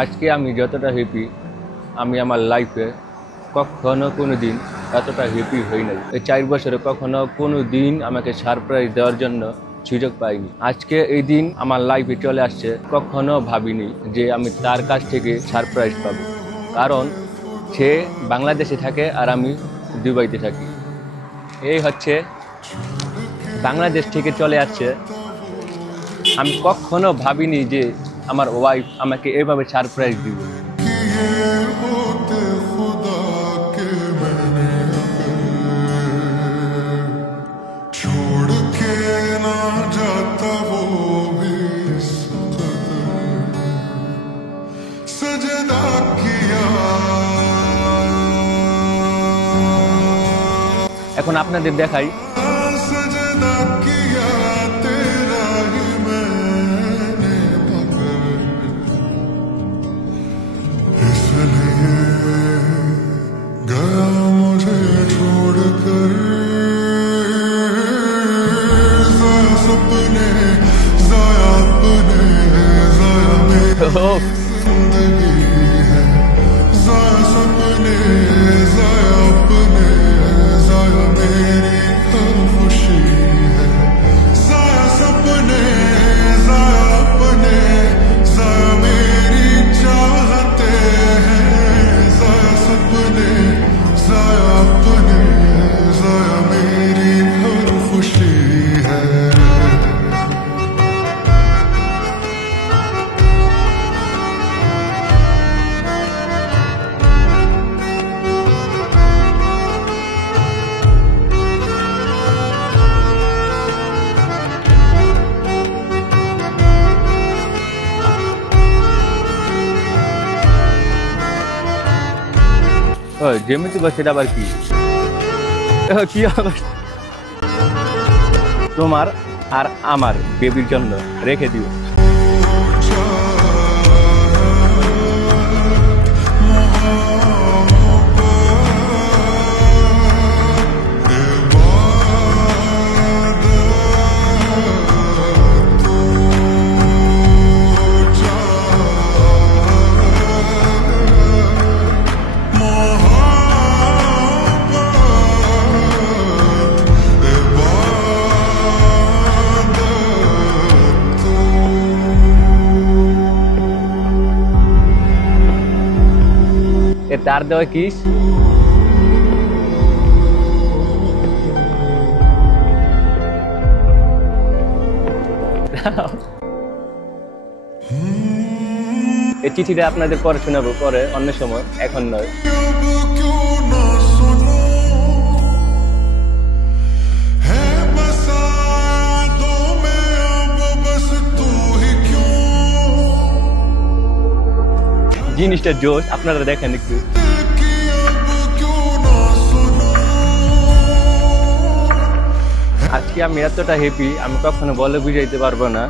আজকে আমি যতটা হ্যাপি আমি আমার লাইফে কখনো কোনো দিন এতটা হ্যাপি হই নাই। এই 4 বছরে কখনো কোনো দিন আমাকে সারপ্রাইজ দেওয়ার জন্য সুযোগ পাইনি। আজকে এই দিন আমার লাইফে চলে আসছে, কখনো ভাবিনি যে আমি তার কাছ থেকে সারপ্রাইজ পাবো। কারণ সে বাংলাদেশে থাকে আর আমি দুবাইতে থাকি। এই হচ্ছে বাংলাদেশ থেকে চলে আসছে। আমি কখনো ভাবিনি যে আমার ওয়াইফ আমাকে এভাবে সারপ্রাইজ দিবে। এখন আপনাদের দেখাই যেমনি বসে আবার কি কি তোমার আর আমার বেবির জন্য রেখে দিও। তার দেওয়া কিস এই চিঠিটা আপনাদের পরে শোনাবো, পরে অন্য সময়, এখন নয়। জিনিসটা জোশ, আপনারা দেখেন একটু। আজকে আমি এতটা হ্যাপি আমি কখনো বলে বুঝাইতে পারবো না।